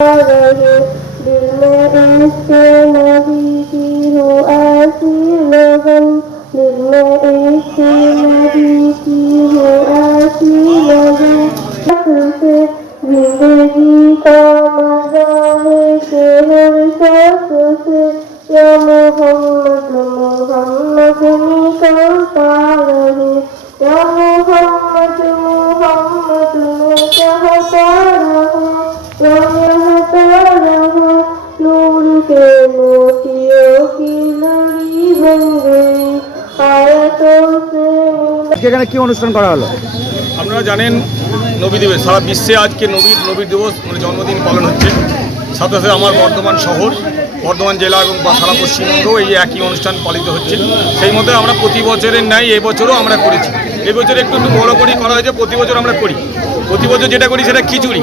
रहे दिल में इसके नबी की हो ऐसी लगन, दिल में इसके नबी की हो ऐसी लगन, से जिंदगी का मजा है कि हर सांस से या मोहम्मद मोहम्मद निकलता रहे, या मोहम्मद मोहम्मद में कहता रहे, नूर के मोतियों की लड़ी बन गई आयतों से। এখানে কি অনুষ্ঠান করা হলো? আপনারা জানেন নবী দিবস সারা বিশ্বে আজকে নবী দিবস মানে জন্মদিন পালন হচ্ছে। সাথে সাথে আমার বর্ধমান শহর, বর্ধমান জেলা এবং সারা পশ্চিমবঙ্গেও এই একই অনুষ্ঠান পালিত হচ্ছে। সেই মতো আমরা প্রতি বছরের ন্যায় এবছরও আমরা করেছি। এবছর একটু বড় করেই করা হয়েছে, প্রতি বছর আমরা করি। প্রতি বছর যেটা করি সেটা খিচুড়ি,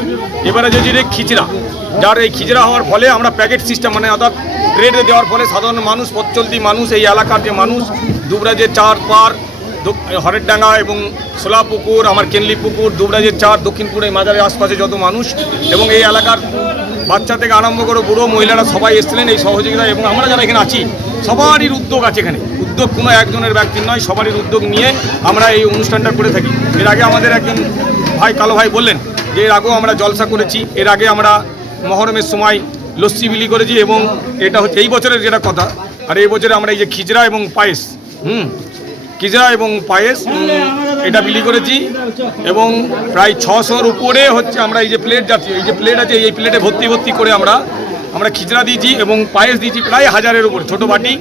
এবারে যদি খিচড়া, যার এই খিচড়া হওয়ার ফলে আমরা প্যাকেট সিস্টেম মানে অর্থাৎ ট্রেডে দেওয়ার ফলে সাধারণ মানুষ, পথচলতি মানুষ, এই এলাকার যে মানুষ, দুবরাজের চার পার, হরেরডাঙ্গা এবং সোলাপুকুর, আমার কেনলি পুকুর, দুবরাজের চার, দক্ষিণপুর, এই মাজারের আশপাশে যত মানুষ এবং এই এলাকার বাচ্চা থেকে আরম্ভ করে বুড়ো মহিলারা সবাই এসেছিলেন এই সহযোগিতা। এবং আমরা যারা এখানে আছি সবারই উদ্যোগ আছে, এখানে উদ্যোগ কোনো একজনের ব্যক্তির নয়, সবারই উদ্যোগ নিয়ে আমরা এই অনুষ্ঠানটা করে থাকি। এর আগে আমাদের একজন ভাই কালো ভাই বললেন যে এর আগেও আমরা জলসা করেছি, এর আগে আমরা মহরমের সময় লস্যি বিলি করেছি এবং এটা হচ্ছে এই বছরের যেটা কথা। আর এই বছরে আমরা এই যে খিচড়া এবং পায়েস খিচড়া এবং পায়েস এটা বিলি করেছি এবং প্রায় 600-র উপরে হচ্ছে আমরা এই যে প্লেট জাতীয় এই যে প্লেট আছে এই প্লেটে ভর্তি ভর্তি করে আমরা খিচড়া দিয়েছি এবং পায়েস দিয়েছি প্রায় 1000-এর উপরে ছোটো বাটি।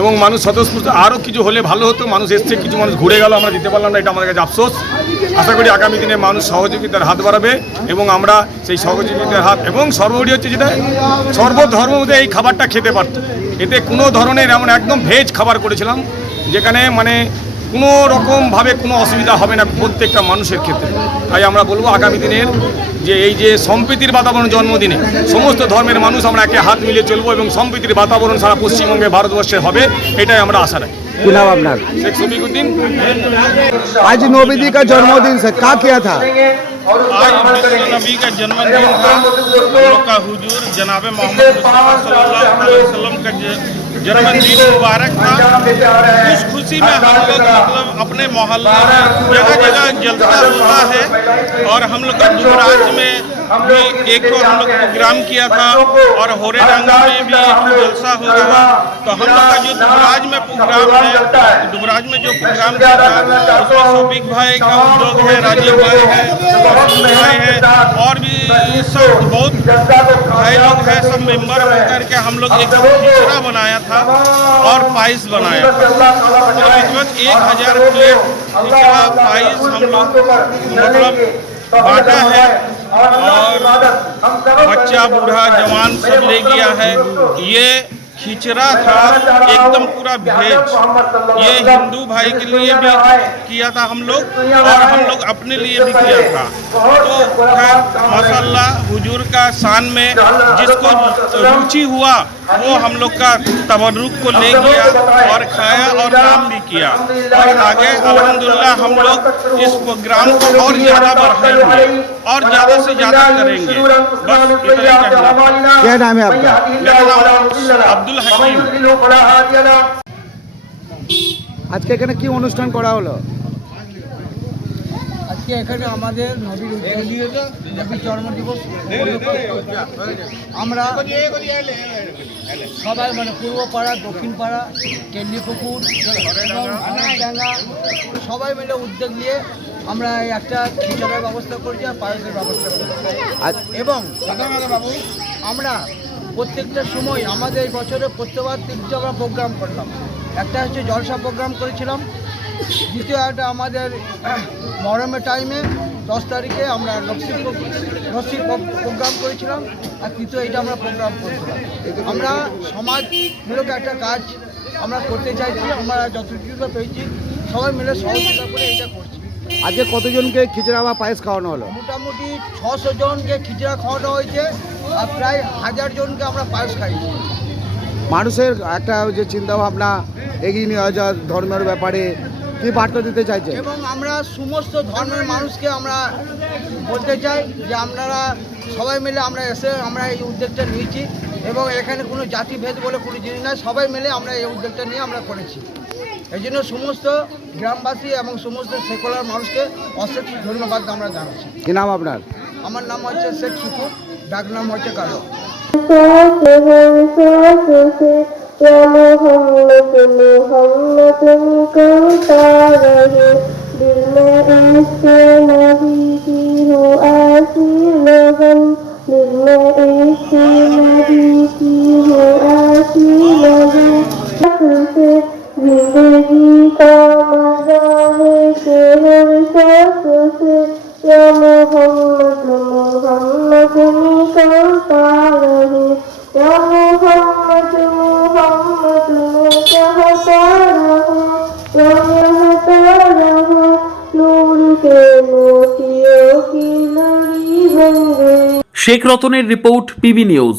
এবং মানুষ স্বতঃস্ফূর্ত আরও কিছু হলে ভালো হতো, মানুষ এসছে, কিছু মানুষ ঘুরে গেল, আমরা দিতে পারলাম না, এটা আমাদের কাছে আফসোস। আশা করি আগামী দিনে মানুষ সহযোগিতার হাত বাড়াবে এবং আমরা সেই সহযোগিতার হাত এবং সর্বোপরি হচ্ছে যেটা সর্বধর্মের মধ্যে এই খাবারটা খেতে পারত। এতে কোনো ধরনের এমন একদম ভেজ খাবার করেছিলাম যেখানে মানে কোনো রকমভাবে কোনো অসুবিধা হবে না প্রত্যেকটা মানুষের ক্ষেত্রে। তাই আমরা বলবো আগামী দিনের যে এই যে সম্প্রীতির বাতাবরণ জন্মদিনে সমস্ত ধর্মের মানুষ আমরা একে হাত মিলিয়ে চলবো এবং সম্প্রীতির বাতাবরণ সারা পশ্চিমবঙ্গে ভারতবর্ষে হবে, এটাই আমরা আশা রাখি। কি নাম আপনার? শেখ শফিকুদ্দিন। आज नबी का जन्मदिन से क्या किया था? आज नबी का जन्मदिन था, हम लोग का हुजूर जनाब मोहम्मद मुस्तफा सल्लल्लाहु अलैहि वसल्लम का जन्मदिन मुबारक था। इस खुशी में हम लोग मतलब अपने मोहल्ला में जगह जगह जलसा होता है और हम लोग का दुबराज में भी एक तो हम लोग प्रोग्राम किया था और होरेडांगा में भी एक जलसा होगा था। तो हम लोग का जो दुबराज में प्रोग्राम है, दुबराज में जो प्रोग्राम किया था उसमें शफीक भाई का उद्योग है, राजीव भाई है, भाई है और भी सब बहुत भाई लोग हैं, सब मेंबर होकर के हम लोग एक खिचड़ा बनाया था और पाइस बनाया था। तो इस वक्त 1000 प्लेट खिचड़ा पाइस हम लोग मतलब बांटा है और बच्चा बूढ़ा जवान सब ले गया है। ये खिचड़ा था एकदम पूरा भेज, ये हिंदू भाई के लिए भी किया था हम लोग और हम लोग अपने लिए भी किया था। तो माशाल्लाह हुजूर का शान में जिसको रुचि हुआ वो हम लोग का तबरुक को ले गया और खाया और काम भी किया और आगे अल्हम्दुलिल्लाह हम लोग इस प्रोग्राम को और ज़्यादा बढ़ाएंगे और ज़्यादा से ज़्यादा करेंगे। बस इतना ही कहना। क्या नाम है आपका? मेरा नाम अब्दुल हकीम। আজকে এখানে কি অনুষ্ঠান করা হলো? আজকে এখানে আমাদের নবীর জন্মদিবস আমরা সবাই মানে পূর্ব পাড়া, দক্ষিণ পাড়া, কেন্দ্রী পুকুর এবং ডাঙ্গা সবাই মিলে উদ্যোগ নিয়ে আমরা একটা খিচুড়ির ব্যবস্থা করছি আর পায়েসের ব্যবস্থা করছি এবং আমরা প্রত্যেকটা সময় আমাদের এই বছরে প্রত্যেকবার 3টা আমরা প্রোগ্রাম করলাম। একটা হচ্ছে জলসা প্রোগ্রাম করেছিলাম, দ্বিতীয় একটা আমাদের মহরমের টাইমে 10 তারিখে আমরা লস্যির প্রোগ্রাম করেছিলাম আর তৃতীয় এটা আমরা প্রোগ্রাম করেছিলাম। আমরা সমাজমূলক একটা কাজ আমরা করতে চাইছি, আমরা যতটুকু পেয়েছি সবাই মিলে সহযোগিতা করে এটা করছি। আজকে কতজনকে খিচড়া বা পায়েস খাওয়ানো হলো? মোটামুটি 600 জনকে খিচড়া খাওয়ানো হয়েছে আর প্রায় 1000 জনকে আমরা পায়েস খাইছি। মানুষের একটা যে চিন্তা ভাবনা এগিয়ে নিয়ে যাওয়া ধর্মের ব্যাপারে কি বার্তা দিতে চাইছে? এবং আমরা সমস্ত ধর্মের মানুষকে আমরা বলতে চাই যে আপনারা সবাই মিলে আমরা এসে আমরা এই উদ্যোগটা নিয়েছি এবং এখানে কোনো জাতিভেদ বলে কোনো জিনিস নাই, সবাই মিলে আমরা এই উদ্যোগটা নিয়ে আমরা করেছি। এই জন্য সমস্ত গ্রামবাসী এবং সমস্ত সেকুলার মানুষকে অশেষ ধন্যবাদ আমরা জানাচ্ছি। কি নাম আপনার? আমার নাম হচ্ছে শেখ শুকুর, ডাক নাম হচ্ছে কালো। या मोहम्मद मोहम्मद करता रहे दिल में इश्क नबी की हो ऐसी लगन दिल में इश्क नबी की हो ऐसी लगन से जिंदगी का मजा है कि हर शख्स से या मोहम्मद मोहम्मद करता रहे या मोहम्मद मोहम्मद कहता रहे रहता रहे नूर के मोतियों की लड़ी बन गई। শেখ রতনের রিপোর্ট, পিবি নিউজ।